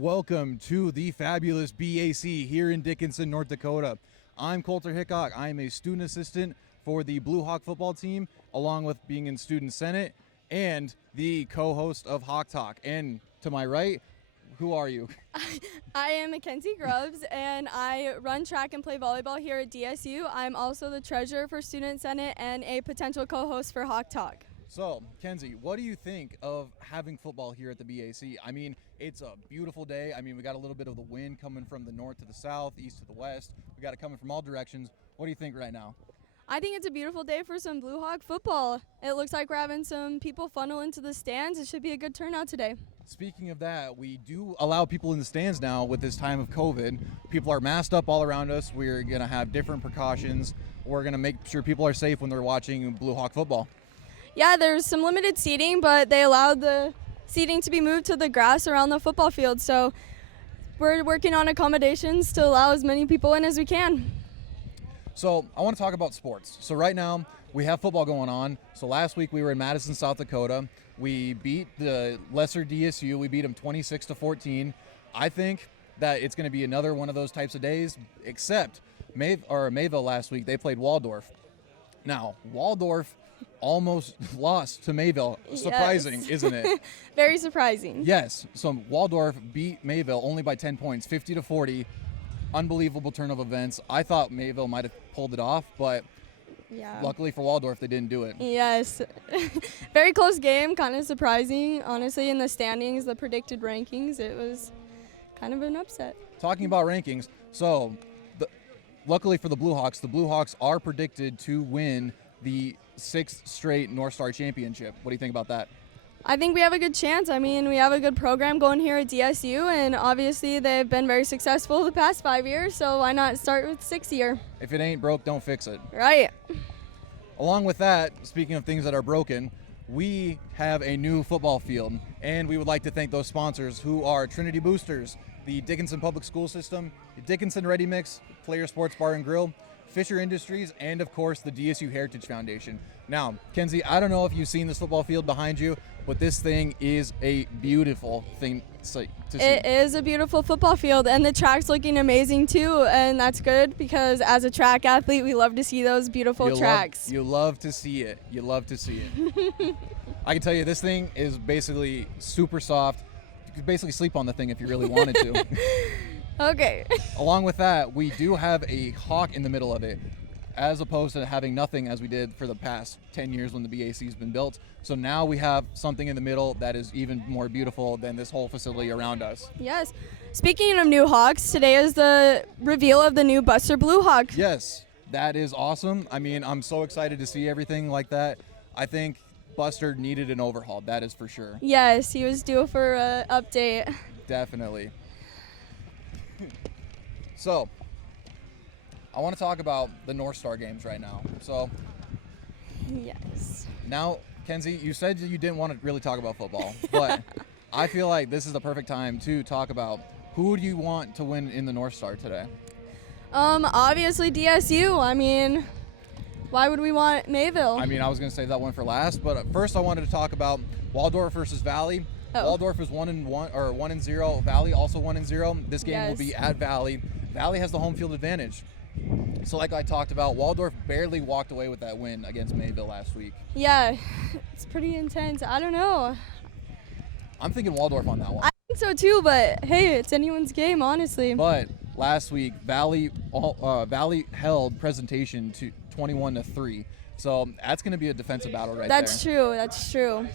and welcome to the fabulous BAC here in Dickinson, North Dakota. I'm Colter Hickok. I'm a student assistant for the BlueHawk football team, along with being in student senate and the co-host of Hawk Talk. And to my right, who are you? I am Mackenzie Grubbs, and I run track and play volleyball here at DSU. I'm also the treasurer for Student Senate and a potential co-host for Hawk Talk. So, Kenzie, what do you think of having football here at the BAC? I mean, it's a beautiful day. I mean, we got a little bit of the wind coming from the north to the south, east to the west. We got it coming from all directions. What do you think right now? I think it's a beautiful day for some BlueHawk football. It looks like we're having some people funnel into the stands. It should be a good turnout today. Speaking of that, we do allow people in the stands now with this time of COVID. People are masked up all around us. We're going to have different precautions. We're going to make sure people are safe when they're watching BlueHawk football. Yeah, there's some limited seating, but they allowed the seating to be moved to the grass around the football field. So we're working on accommodations to allow as many people in as we can. So I want to talk about sports. So right now we have football going on. So last week we were in Madison, South Dakota. We beat the lesser DSU. We beat them 26-14. I think that it's going to be another one of those types of days, except Mayville last week, they played Waldorf. Now, Waldorf almost lost to Mayville. Surprising, yes. Isn't it? Very surprising. Yes. So Waldorf beat Mayville only by 10 points, 50-40. Unbelievable turn of events. I thought Mayville might have pulled it off, but luckily for Waldorf, they didn't do it. Yes. Very close game, kind of surprising. Honestly, in the standings, the predicted rankings, it was kind of an upset. Talking about rankings, so luckily for the Blue Hawks are predicted to win the 6th straight North Star Championship. What do you think about that? I think we have a good chance. I mean, we have a good program going here at DSU, and obviously they've been very successful the past 5 years, so why not start with 6th year? If it ain't broke, don't fix it. Right. Along with that, speaking of things that are broken, we have a new football field, and we would like to thank those sponsors who are Trinity Boosters, the Dickinson Public School System, the Dickinson Ready Mix, Player Sports Bar and Grill, Fisher Industries, and of course the DSU Heritage Foundation. Now, Kenzie, I don't know if you've seen this football field behind you, but this thing is a beautiful thing to see. It is a beautiful football field, and the track's looking amazing too, and that's good because as a track athlete, we love to see those beautiful tracks. You love to see it. You love to see it. I can tell you this thing is basically super soft. You could basically sleep on the thing if you really wanted to. Okay. Along with that, we do have a hawk in the middle of it, as opposed to having nothing as we did for the past 10 years when the BAC's been built. So now we have something in the middle that is even more beautiful than this whole facility around us. Yes. Speaking of new Hawks, today is the reveal of the new Buster BlueHawk. Yes, that is awesome. I mean, I'm so excited to see everything like that. I think Buster needed an overhaul, that is for sure. Yes, he was due for an update. Definitely. So, I want to talk about the North Star games right now. So, yes. Now, Kenzie, you said you didn't want to really talk about football, but I feel like this is the perfect time to talk about who do you want to win in the North Star today? Obviously DSU. I mean, why would we want Mayville? I mean, I was going to save that one for last, but first I wanted to talk about Waldorf versus Valley. Oh. Waldorf is 1-0. Valley also 1-0. This game will be at Valley. Valley has the home field advantage. So like I talked about, Waldorf barely walked away with that win against Mayville last week. Yeah, it's pretty intense. I don't know. I'm thinking Waldorf on that one. I think so too, but hey, it's anyone's game, honestly. But last week, Valley held Presentation to 21-3. So that's going to be a defensive battle right there. That's true. That's true.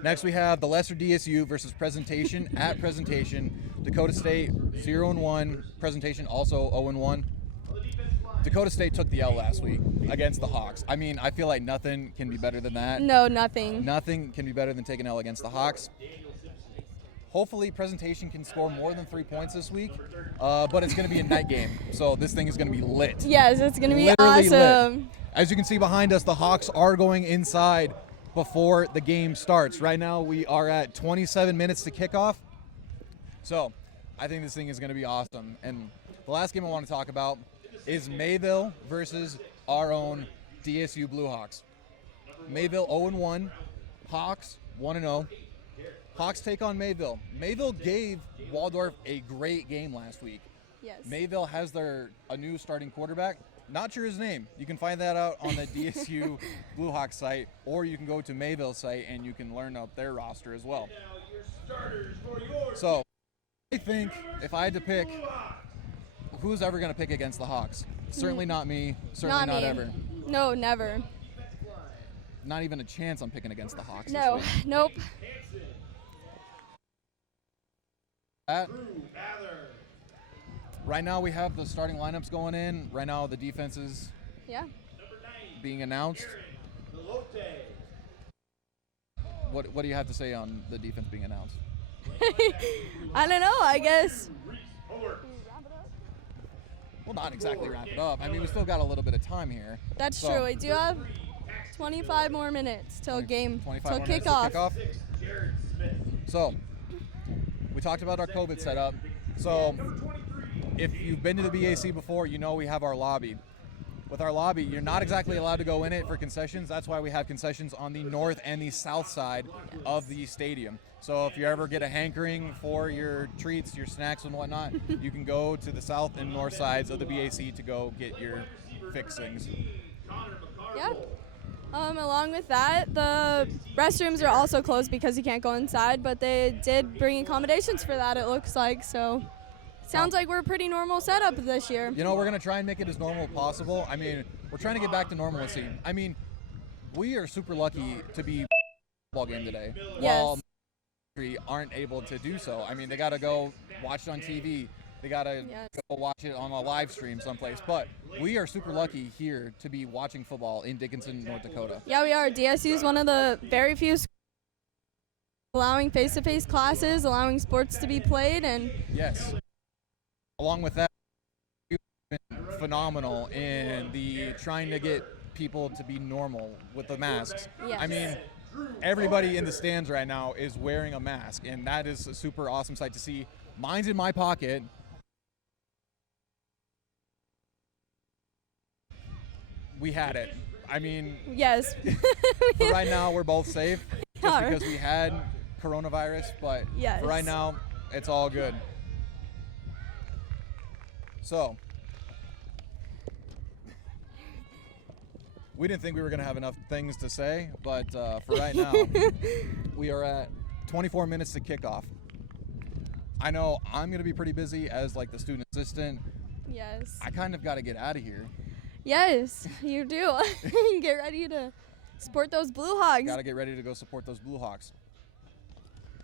Next, we have the lesser DSU versus Presentation at Presentation. Dakota State 0-1. Presentation also 0-1. Dakota State took the L last week against the Hawks. I mean, I feel like nothing can be better than that. No, nothing. Nothing can be better than taking an L against the Hawks. Hopefully, Presentation can score more than 3 points this week, but it's going to be a night game, so this thing is going to be lit. Yes, it's going to be Literally awesome. Lit. As you can see behind us, the Hawks are going inside before the game starts. Right now, we are at 27 minutes to kickoff, so I think this thing is going to be awesome. And the last game I want to talk about is Mayville versus our own DSU BlueHawks. Mayville 0-1, Hawks 1-0. Hawks take on Mayville. Mayville gave Waldorf a great game last week. Yes. Mayville has a new starting quarterback. Not sure his name. You can find that out on the DSU BlueHawk site, or you can go to Mayville's site and you can learn up their roster as well. So, I think if I had to pick, who's ever going to pick against the Hawks? Certainly not me. Certainly not me. ever. No, never. Not even a chance I'm picking against the Hawks. No, this week. nope. Right now we have the starting lineups going in. Right now the defenses Yeah. being announced. What do you have to say on the defense being announced? I don't know, I guess. Well, not exactly wrap it up. I mean, we still got a little bit of time here. That's So, true. We do have 25 more minutes till 25 more minutes kickoff. till kickoff. So, we talked about our COVID setup. So, if you've been to the BAC before, you know we have our lobby. With our lobby, you're not exactly allowed to go in it for concessions. That's why we have concessions on the north and the south side of the stadium. So if you ever get a hankering for your treats, your snacks and whatnot, you can go to the south and north sides of the BAC to go get your fixings. Yeah. Along with that, the restrooms are also closed because you can't go inside, but they did bring accommodations for that, it looks like. So sounds like we're a pretty normal setup this year. You know, we're going to try and make it as normal as possible. I mean, we're trying to get back to normalcy. I mean, we are super lucky to be football game today. Yes. While aren't able to do so. I mean, they got to go watch it on TV. They got to go watch it on a live stream someplace. But we are super lucky here to be watching football in Dickinson, North Dakota. Yeah, we are. DSU is one of the very few schools allowing face-to-face classes, allowing sports to be played, and yes. Along with that, you've been phenomenal in the trying to get people to be normal with the masks. Yes. I mean, everybody in the stands right now is wearing a mask, and that is a super awesome sight to see. Mine's in my pocket. We had it. I mean, yes. for right now, we're both safe just Yeah. because we had coronavirus, but Yes. for right now, it's all good. So, we didn't think we were going to have enough things to say, but for right now, we are at 24 minutes to kickoff. I know I'm going to be pretty busy as like the student assistant. Yes. I kind of got to get out of here. Yes, you do. Get ready to support those BlueHawks. Got to get ready to go support those BlueHawks.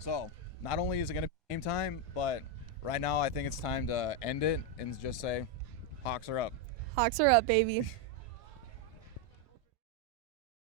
So, not only is it going to be game time, but right now I think it's time to end it and just say, Hawks are up. Hawks are up, baby.